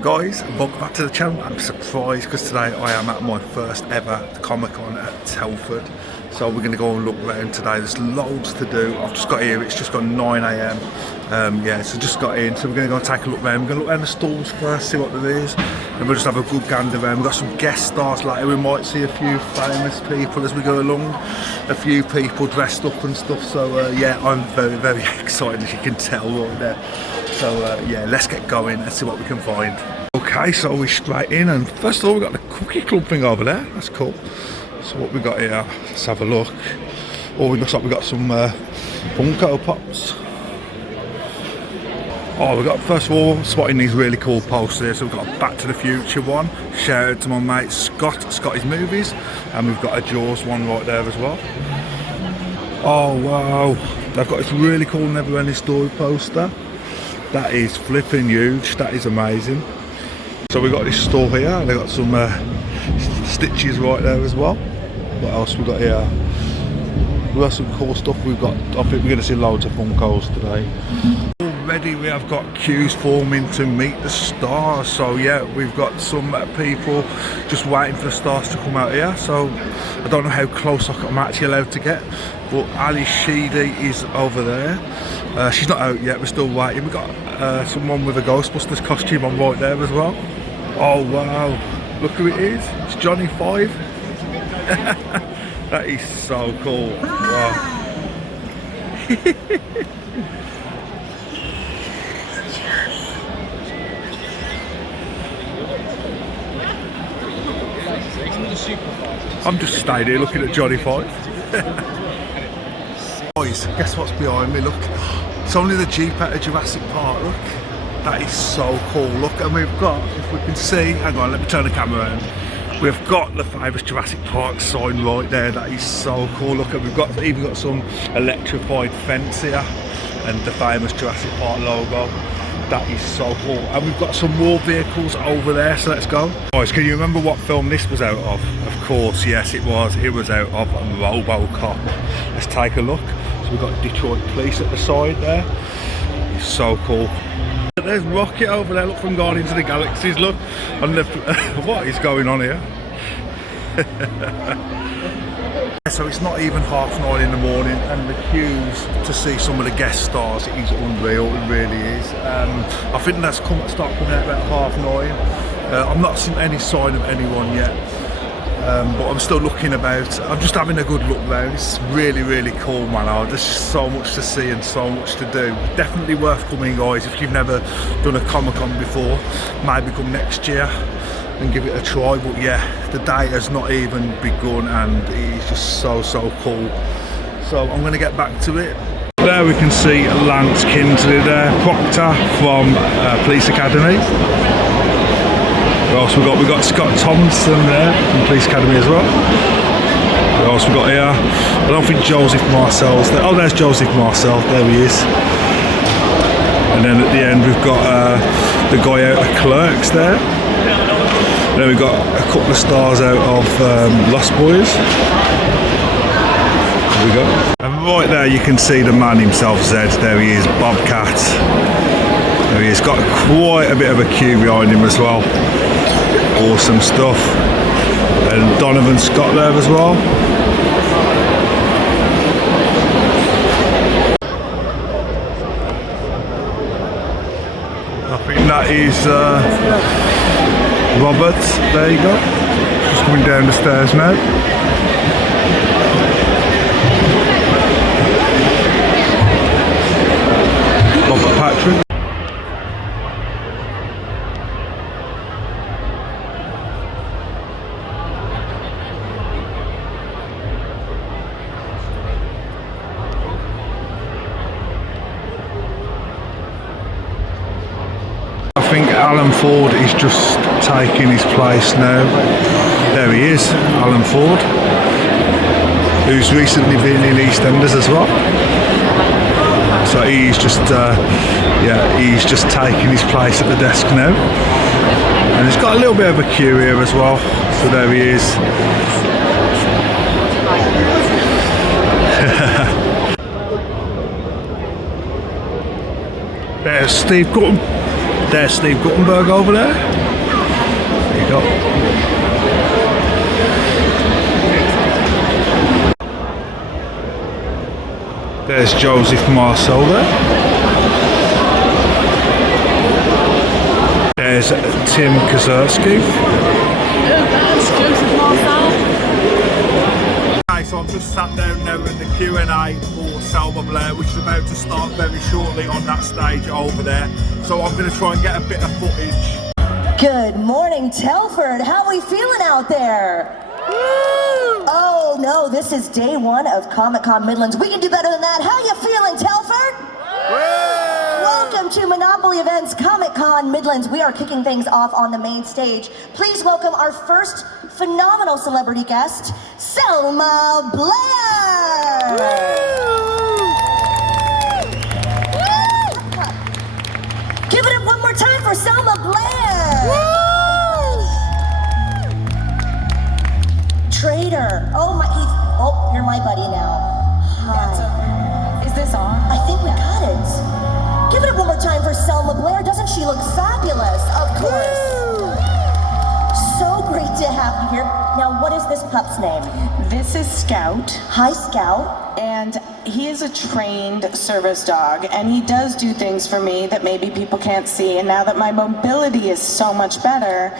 Guys, welcome back to the channel. I'm surprised because today I am at my first ever Comic-Con at Telford, so we're going to go and look around today. There's loads to do. I've just got here, it's just got 9 AM. Yeah, so just got in, so we're going to go and take a look around. We're going to look around the stalls first, see what there is, and we'll just have a good gander around. We've got some guest stars later. We might see a few famous people as we go along, a few people dressed up and stuff, so yeah, I'm very excited, as you can tell right there. So yeah, let's get going and see what we can find. Okay, so we're straight in, and first of all we've got the cookie club thing over there. That's cool. So what we got here, let's have a look. Oh, it looks like we got some Funko Pops. Oh, we've got, first of all, spotting these really cool posters. So we've got a Back to the Future one, shout out to my mate Scotty's Movies, and we've got a Jaws one right there as well. Oh wow, they've got this really cool Never Ending Story poster. That is flipping huge, that is amazing. So we've got this store here, they've got some stitches right there as well. What else we got here? We've got some cool stuff. We've got, I think we're going to see loads of Funkos today. Already we have got queues forming to meet the stars. So yeah, we've got some people just waiting for the stars to come out here. So I don't know how close I'm actually allowed to get, but Ali Sheedy is over there. She's not out yet, we're still waiting. We've got someone with a Ghostbusters costume on right there as well. Oh wow, look who it is, it's Johnny 5. That is so cool, wow. I'm just staying here looking at Johnny 5. Boys, guess what's behind me? Look, it's only the Jeep out of Jurassic Park. Look, that is so cool. Look, and we've got, if we can see, hang on, let me turn the camera around. We've got the famous Jurassic Park sign right there. That is so cool. Look, and we've got even got some electrified fence here, and the famous Jurassic Park logo. That is so cool. And we've got some more vehicles over there, so let's go. Guys, can you remember what film this was out of? Of course, yes it was. It was out of RoboCop. Let's take a look. So we've got Detroit Police at the side there. It's so cool. There's Rocket over there, look, from Guardians of the Galaxies, look. And the, what is going on here? So it's not even 9:30 in the morning, and the queues to see some of the guest stars is unreal, it really is. I think that's start coming out about 9:30. I'm not seeing any sign of anyone yet, but I'm still looking about. I'm just having a good look round. It's really cool, man. Oh, there's just so much to see and so much to do. Definitely worth coming, guys, if you've never done a Comic-Con before. Maybe come next year and give it a try. But yeah, the day has not even begun, and it is just so cool. So I'm going to get back to it. There we can see Lance Kinsley there, Proctor from Police Academy. What else we got Scott Thompson there from Police Academy as well. What else we got here? I don't think Joseph Marcel's there. Oh, there's Joseph Marcel, there he is. And then at the end we've got the guy out of Clerks there. Then we've got a couple of stars out of Lost Boys. There we go. And right there you can see the man himself, Zed. There he is, Bobcat. There he is, got quite a bit of a queue behind him as well. Awesome stuff. And Donovan Scott there as well. I think that is Robert, there you go. Just coming down the stairs now. Robert Patrick. I think Alan Ford is just taking his place now. There he is, Alan Ford, who's recently been in EastEnders as well. So he's just taking his place at the desk now. And he's got a little bit of a queue here as well. So there he is. There's Steve Guttenberg over there. There you go. There's Joseph Marceau there. There's Tim Kaczynski. That's Joseph Marceau. Okay, so I'm just sat down now in the Q&A for Selma Blair, which is about to start very shortly on that stage over there. So I'm going to try and get a bit of footage. Good morning, Telford. How are we feeling out there? Woo! Oh no, this is day one of Comic-Con Midlands. We can do better than that. How are you feeling, Telford? Woo! Welcome to Monopoly Events Comic-Con Midlands. We are kicking things off on the main stage. Please welcome our first phenomenal celebrity guest, Selma Blair. Give it up one more time for Selma Blair. Woo! Trader. Oh my, you're my buddy now. Hi. Is this on? I think we got it. Give it up one more time for Selma Blair. Doesn't she look fabulous? Of course. Woo! So great to have you here. Now, what is this pup's name? This is Scout. Hi, Scout. And he is a trained service dog, and he does do things for me that maybe people can't see. And now that my mobility is so much better,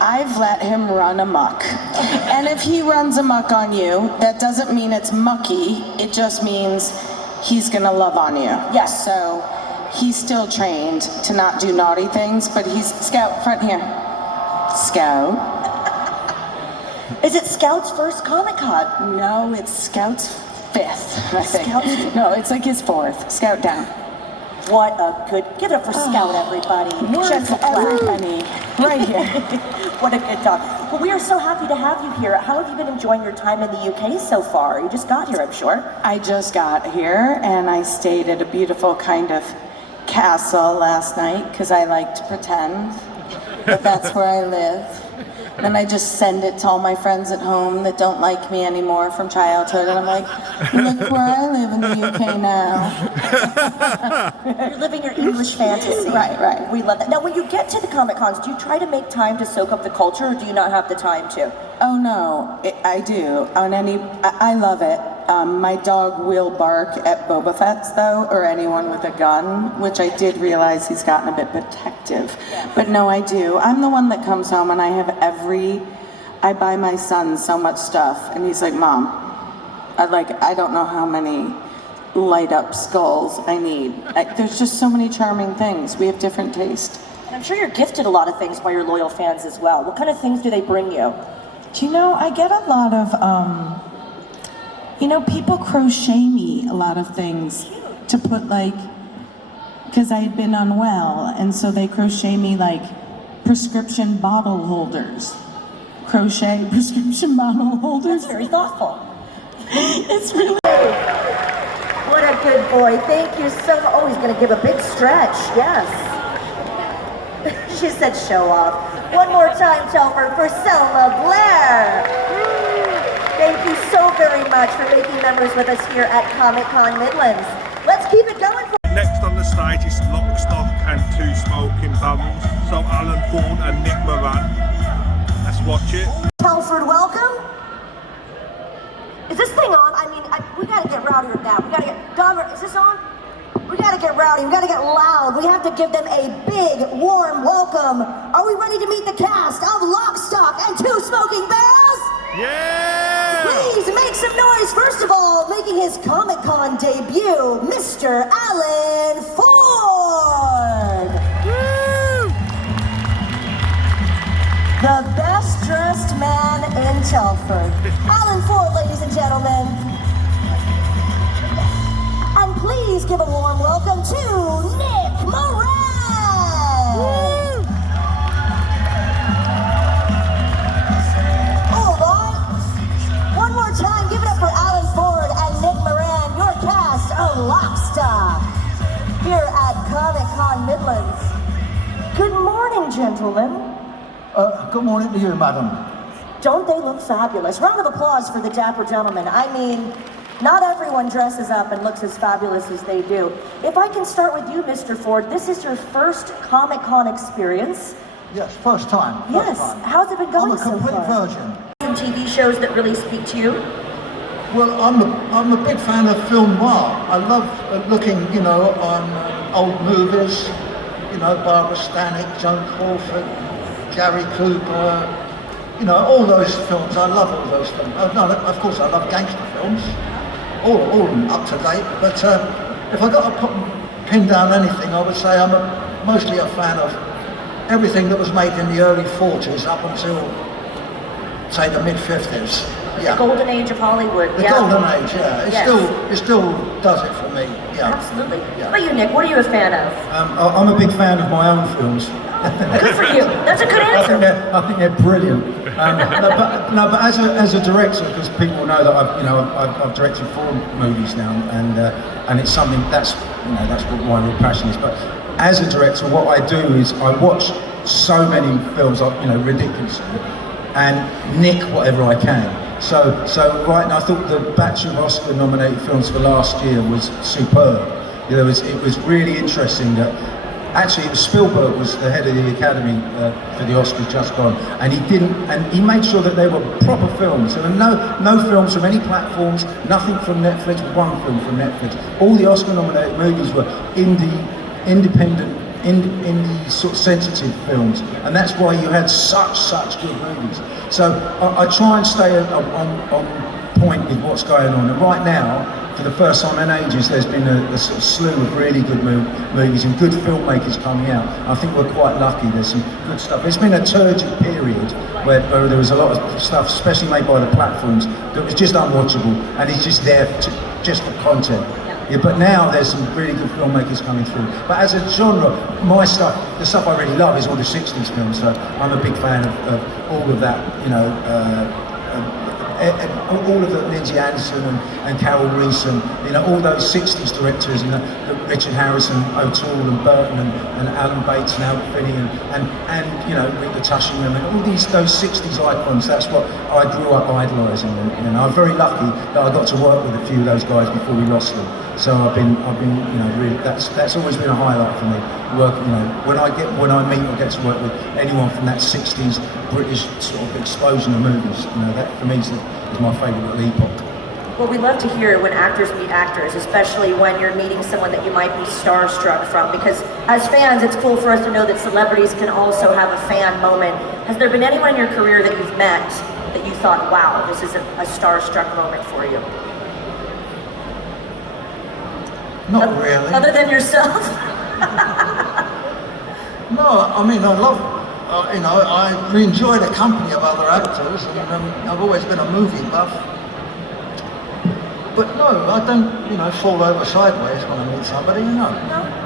I've let him run amok. And if he runs amok on you, that doesn't mean it's mucky. It just means he's gonna love on you. Yes. So he's still trained to not do naughty things, but he's Scout, front here. Scout. Is it Scout's first Comic-Con? No, it's Scout's fifth, I think. Scout's? No, it's like his fourth. Scout down. What a good, give it up for Scout, everybody. Just every penny. Right here. What a good dog. Well, we are so happy to have you here. How have you been enjoying your time in the UK so far? You just got here, I'm sure. I just got here, and I stayed at a beautiful kind of castle last night, because I like to pretend that that's where I live. And I just send it to all my friends at home that don't like me anymore from childhood. And I'm like, look where I live in the UK now. You're living your English fantasy. Right, right. We love that. Now, when you get to the Comic-Cons, do you try to make time to soak up the culture, or do you not have the time to? Oh no, I do. I love it. My dog will bark at Boba Fett's though, or anyone with a gun, which I did realize he's gotten a bit protective. But no, I do. I'm the one that comes home and I have I buy my son so much stuff, and he's like, Mom, I don't know how many light up skulls I need. There's just so many charming things. We have different taste. And I'm sure you're gifted a lot of things by your loyal fans as well. What kind of things do they bring you? Do you know, I get a lot of, people crochet me a lot of things to put because I had been unwell, and so they crochet me prescription bottle holders. Crochet prescription bottle holders. That's very thoughtful. It's really... What a good boy. Thank you so much. Oh, he's going to give a big stretch. Yes. She said show off. One more time, Telford, for Selma Blair. Thank you so very much for making members with us here at Comic-Con Midlands. Let's keep it going. Next on the stage is Lock, Stock and Two Smoking Barrels. So Alan Ford and Nick Moran. Let's watch it. Telford, welcome. Is this thing on? We gotta get rowdy with that. We gotta get, Dom, is this on? We gotta get rowdy, we gotta get loud. We have to give them a big, warm welcome. Are we ready to meet the cast of Lock, Stock and Two Smoking Barrels? Yeah! Please make some noise. First of all, making his Comic-Con debut, Mr. Alan Ford. Woo! The best dressed man in Telford. Alan Ford, ladies and gentlemen. And please give a warm welcome to Nick Moran. Midlands. Good morning, gentlemen. Good morning to you, madam. Don't they look fabulous? Round of applause for the dapper gentlemen. I mean, not everyone dresses up and looks as fabulous as they do. If I can start with you, Mr. Ford, this is your first Comic-Con experience. Yes, first time. Yes. Time. How's it been going I'm a so complete far? virgin. Some TV shows that really speak to you? Well, I'm a big fan of film noir. I love looking, on old movies. Barbara Stanwyck, Joan Crawford, Gary Cooper. All those films. I love all those films. Of course, I love gangster films. All of them up to date. But if I got to pin down anything, I would say I'm mostly a fan of everything that was made in the early 40s up until, say, the mid-50s. Yeah. The golden age of Hollywood. The golden age, yeah. It still does it for me. Yeah. Absolutely. Yeah. What about you, Nick? What are you a fan of? I'm a big fan of my own films. Good for you. That's a good answer. I think they're brilliant. But as a director, because people know that I've directed 4 movies now, and it's something that's what my real passion is. But as a director, what I do is I watch so many films, ridiculously, and nick whatever I can. So right now, I thought the batch of Oscar-nominated films for last year was superb. It was really interesting that actually Spielberg was the head of the Academy for the Oscars just gone, and he made sure that they were proper films. There were no films from any platforms, nothing from Netflix, one film from Netflix. All the Oscar-nominated movies were independent, indie sort of sensitive films, and that's why you had such good movies. So I try and stay on point with what's going on, and right now, for the first time in ages, there's been a sort of slew of really good movies and good filmmakers coming out. I think we're quite lucky. There's some good stuff. It's been a turgid period where there was a lot of stuff, especially made by the platforms, that was just unwatchable, and it's just there just for content. Yeah, but now there's some really good filmmakers coming through. But as a genre, the stuff I really love is all the 60s films. So I'm a big fan of all of that, all of the Lindsay Anderson and Carol Reese and all those 60s directors and the Richard Harrison, O'Toole and Burton and Alan Bates and Al Finney and Rita Tushingham and all those 60s icons. That's what I grew up idolising, and I'm very lucky that I got to work with a few of those guys before we lost them. So I've been really, that's always been a highlight for me. When I meet or get to work with anyone from that 60s British sort of explosion of movies, that for me is my favourite little epoch. Well, we love to hear when actors meet actors, especially when you're meeting someone that you might be starstruck from, because as fans, it's cool for us to know that celebrities can also have a fan moment. Has there been anyone in your career that you've met that you thought, wow, this is a starstruck moment for you? Not really. Other than yourself? No, I mean, I love, I enjoy the company of other actors, and I've always been a movie buff. But no, I don't, fall over sideways when I meet somebody, No,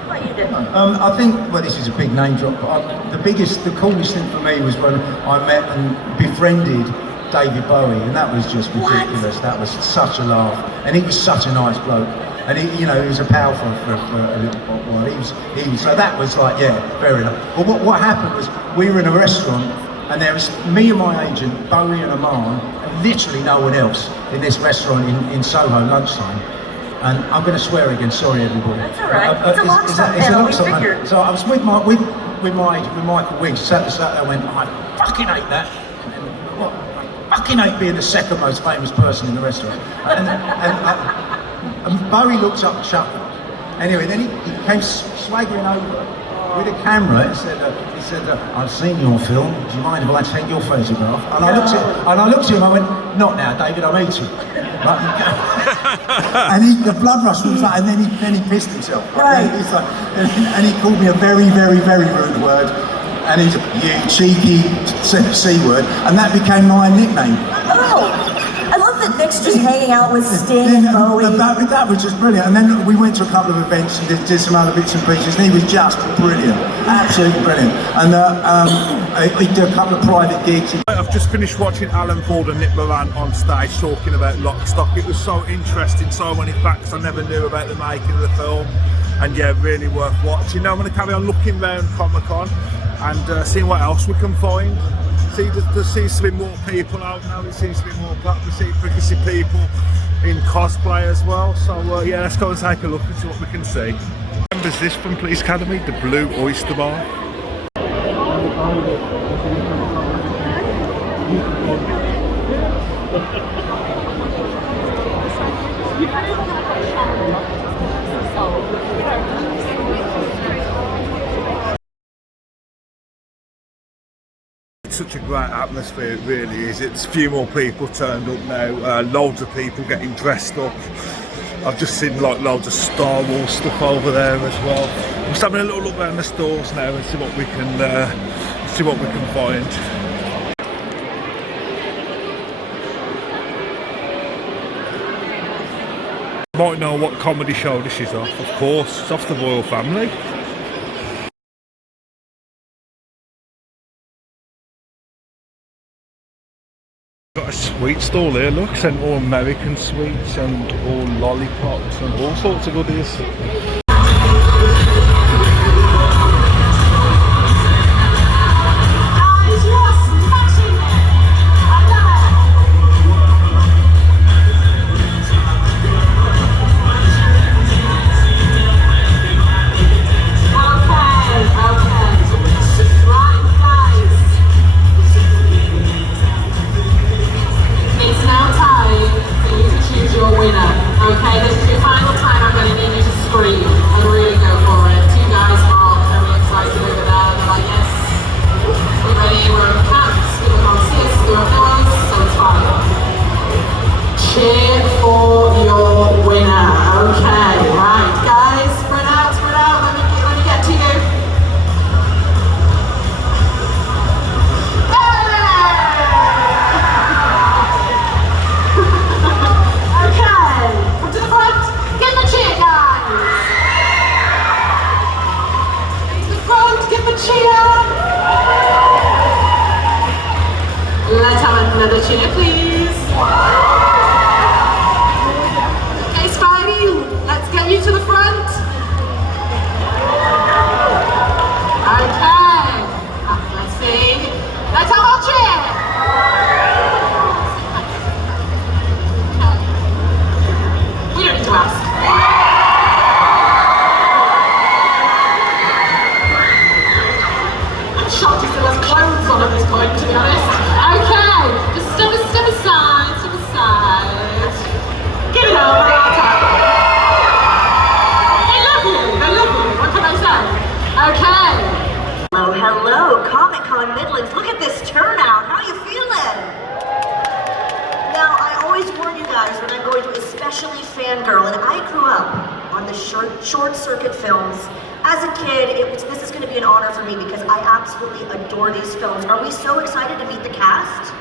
what you did? I think, well, this is a big name drop, but the coolest thing for me was when I met and befriended David Bowie, and that was just ridiculous. That was such a laugh, and he was such a nice bloke. And he was a powerful for a little while. He was, so that was like, yeah, fair enough. But what happened was, we were in a restaurant, and there was me and my agent, Bowie and Aman, and literally no one else in this restaurant in Soho lunchtime. And I'm going to swear again, sorry everybody. That's all right. It's a Lockstock panel, we figured. So I was with my agent, with Michael Wiggs, sat there and went, I fucking hate that. What? I fucking hate being the second most famous person in the restaurant. And Bowie looked up and chuckled. Anyway, then he came swaggering over with a camera and said, I've seen your film, do you mind if I take your photograph? And I looked at him, I went, not now, David, I'm eating. And the blood rush was like, and then he pissed himself. Right. And he called me a very, very, very rude word. And he's you cheeky C word, and that became my nickname. Oh, I love that Nick's just hanging out with Sting and Bowie. That was just brilliant. And then we went to a couple of events and did some other bits and pieces, and he was just brilliant, absolutely brilliant. And he did a couple of private gigs. I've just finished watching Alan Ford and Nick Moran on stage talking about Lock, Stock. It was so interesting, so many facts I never knew about the making of the film. and yeah, really worth watching. Now I'm going to carry on looking around Comic-Con and seeing what else we can find. See, there seems to be more people out now, there seems to be more publicity, we can see people in cosplay as well, so yeah, let's go and take a look and see what we can see. Remembers this from Police Academy, the Blue Oyster Bar. It's such a great atmosphere, it really is. It's a few more people turned up now, loads of people getting dressed up. I've just seen like loads of Star Wars stuff over there as well. I'm just having a little look around the stores now and see what we can find. Might know what comedy show this is off, of course, it's off the Royal Family. Got a sweet stall here, look, and all American sweets and all lollipops and all sorts of goodies. Let's have another cheer, please. Okay, Spidey, let's get you to the front. Okay, let's see. Let's have our cheer. Okay. We don't need to ask. I'm shocked he still has clothes on at this point, to be honest. Okay, just step aside, step aside. Get it over, I'll tell you. They love you, what can I say? Okay. Hello, Comic-Con Midlands. Look at this turnout, how you feeling? Now, I always warn you guys when I'm going to especially fangirl, and I grew up on the short circuit films. As a kid, this is going to be an honor for me because I absolutely adore these films. Are we so excited to meet the cast?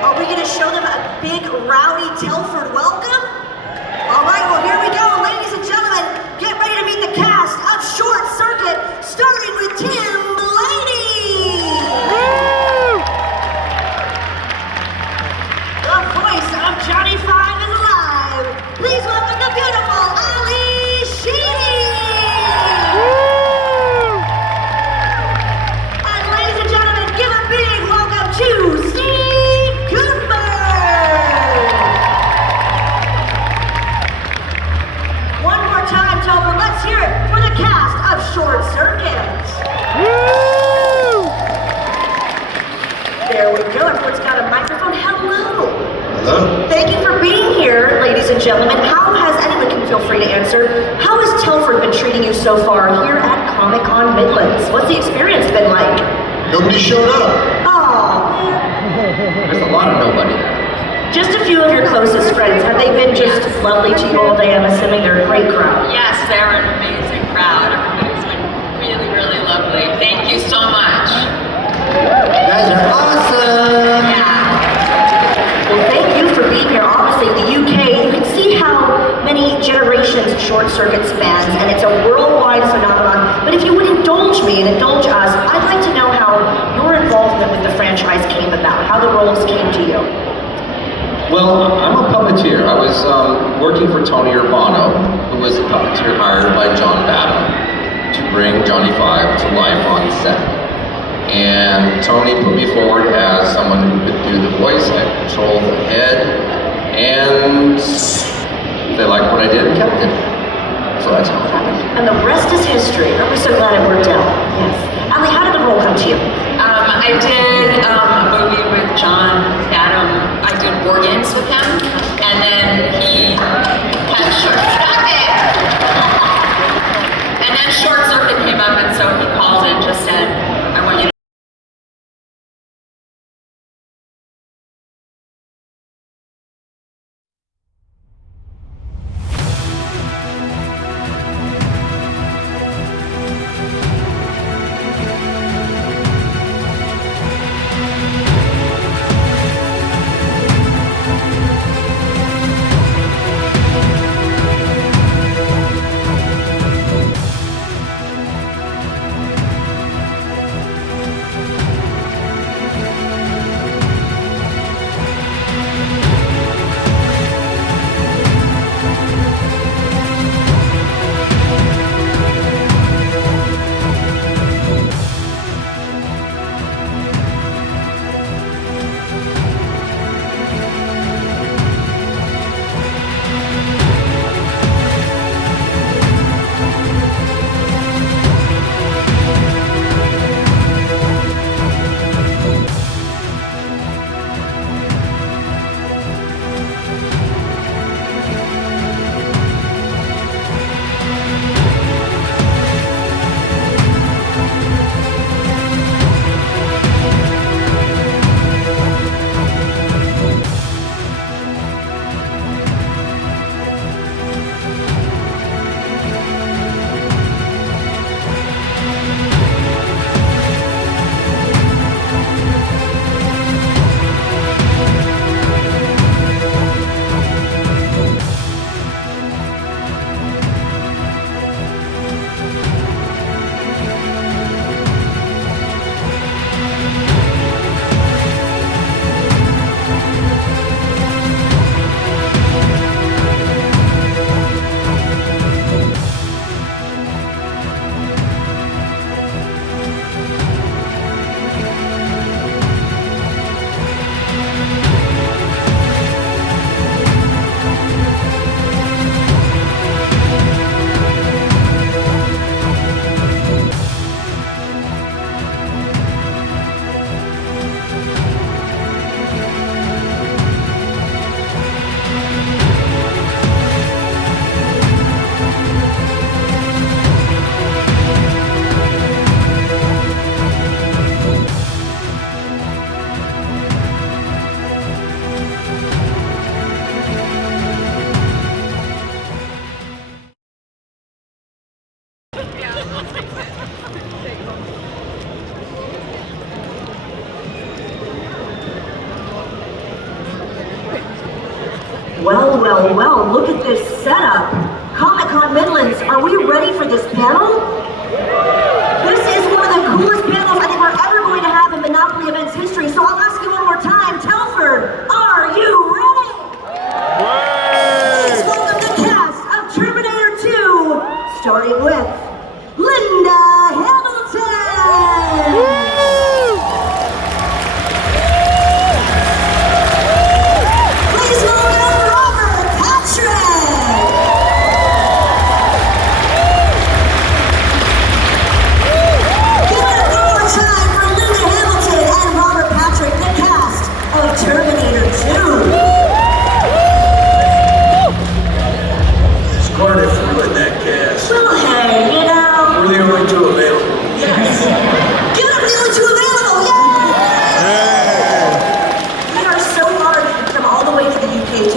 Are we going to show them a big, rowdy Telford welcome? All right, well, here we go. Ladies and gentlemen, get ready to meet the cast of Short Circuit, starting with Tim Blaney. The voice of Johnny Five is alive. Please welcome the beautiful Ali Sheedy. And ladies and gentlemen, give a big welcome to Steve Cooper. One more time, Telford, let's hear it for the cast of Short Circuit. There we go, everyone's got a microphone. Hello. Hello. Thank you for being here, ladies and gentlemen. How has, anyone can feel free to answer, how has Telford been treating you so far here at Comic-Con Midlands? What's the experience been like? Nobody showed up. Oh, man. There's a lot of nobody. Just a few of your closest friends, have they been just lovely to you all day? I'm assuming they're a great crowd. Yes, they're an amazing crowd. Everybody's been really, really lovely. Thank you so much. You guys are awesome. Yeah. Well, thank you for being here. Obviously, the UK, you can see how many generations Short Circuit spans, and it's a worldwide phenomenon. But if you would indulge me and indulge us, I'd like to know how your involvement with the franchise came about, how the roles came to you. Well, I'm a puppeteer. I was working for Tony Urbano, who was a puppeteer hired by John Badham to bring Johnny Five to life on set. And Tony put me forward as someone who could do the voice and control the head, and they liked what I did and kept it. So that's how it happened. And the rest is history. I'm so glad it worked out. Yes. Ali, how did the role come to you? I did a movie with John Badham. I did War Games with him, and then he had short. Stop it! And then Short Circuit came up, and so he called and just said, "I want you." Well, well, well, look at this setup. Comic-Con Midlands, are we ready for this panel? This is one of the coolest panels I think we're ever going to have in Monopoly Events history, so I'll ask you one more time. Telford, are you ready? Please welcome the cast of Terminator 2, starting with Linda Hamilton.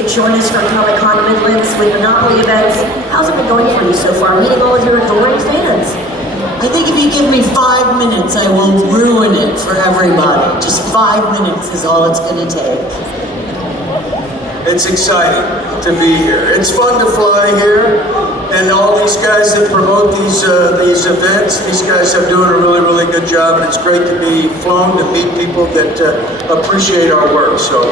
Join us for Comic-Con Midlands with Monopoly Events. How's it been going for you so far, meeting all of your adoring fans? I think if you give me 5 minutes, I will ruin it for everybody. Just 5 minutes is all it's going to take. It's exciting to be here. It's fun to fly here. And all these guys that promote these events, these guys have doing a really, really good job, and it's great to be flown to meet people that appreciate our work. So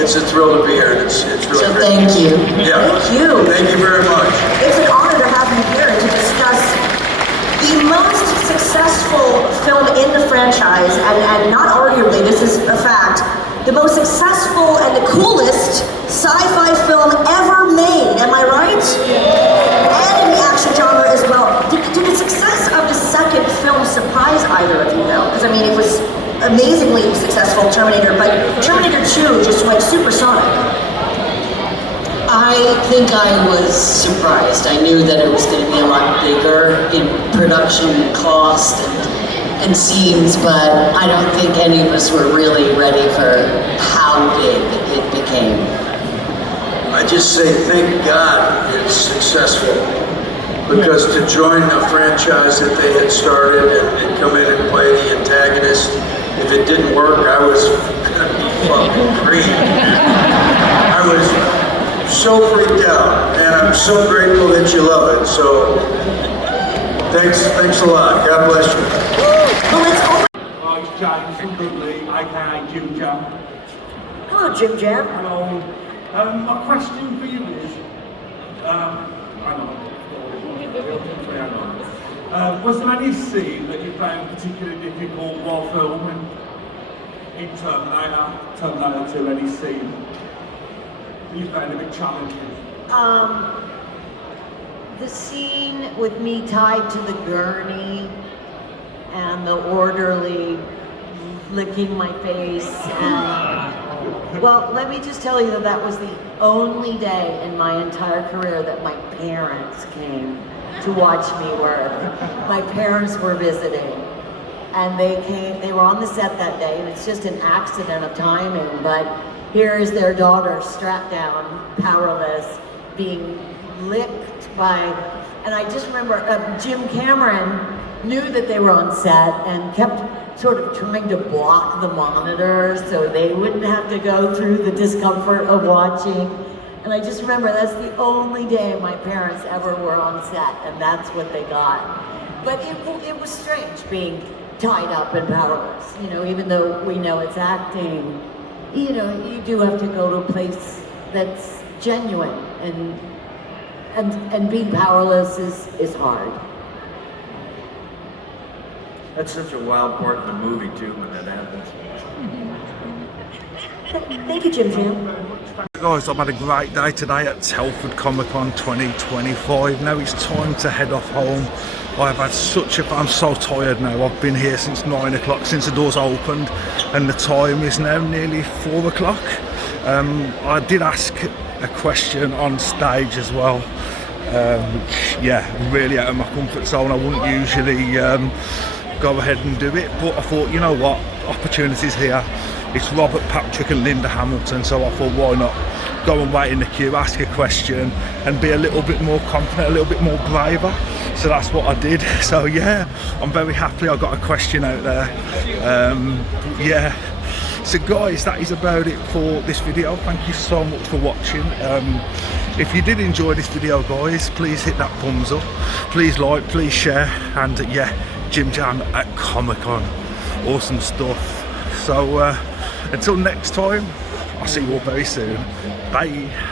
it's a thrill to be here, and it's really So great. thank you. Yeah. Thank you. Thank you very much. It's an honor to have you here to discuss the most successful film in the franchise, and not arguably, this is a fact, the most successful and the coolest sci-fi film ever made, am I right? And in the action genre as well. Did the success of the second film surprise either of you though? Because I mean, it was amazingly successful, Terminator, but Terminator 2 just went supersonic. I think I was surprised. I knew that it was going to be a lot bigger in production cost and scenes, but I don't think any of us were really ready for how big it became. I just say thank God it's successful, because to join a franchise that they had started and come in and play the antagonist, if it didn't work, I was gonna be fucking green. I was so freaked out, and I'm so grateful that you love it. So thanks a lot. God bless you. Hi, it's James from Brooklyn, aka Jim Jam. Hello, Jim Jam. Hello. My question for you is, was there any scene that you found particularly difficult while filming in Terminator 2, any scene that you found a bit challenging? The scene with me tied to the gurney and the orderly licking my face, and well, let me just tell you that that was the only day in my entire career that my parents came to watch me work. My parents were visiting, and they were on the set that day, and it's just an accident of timing, but here is their daughter strapped down, powerless, being licked by, and I just remember Jim Cameron knew that they were on set and kept sort of trying to block the monitors so they wouldn't have to go through the discomfort of watching. And I just remember that's the only day my parents ever were on set, and that's what they got. But it was strange being tied up and powerless, you know, even though we know it's acting, you know, you do have to go to a place that's genuine, and being powerless is hard. That's such a wild part of the movie too when that happens. Thank you, Jim Jam. Guys, I've had a great day today at Telford Comic Con 2025. Now it's time to head off home. I've had I'm so tired now. I've been here since 9 o'clock, since the doors opened, and the time is now nearly 4 o'clock. I did ask a question on stage as well, which, yeah, really out of my comfort zone. I wouldn't usually go ahead and do it, but I thought, you know what, opportunities here. It's Robert Patrick and Linda Hamilton, so I thought, why not go and wait in the queue, ask a question, and be a little bit more confident, a little bit more braver. So that's what I did. So yeah, I'm very happy I got a question out there. Yeah. So guys, that is about it for this video. Thank you so much for watching. If you did enjoy this video, guys, please hit that thumbs up. Please like, please share, and yeah, Jim Jam at Comic Con. Awesome stuff. So until next time, I'll see you all very soon. Bye.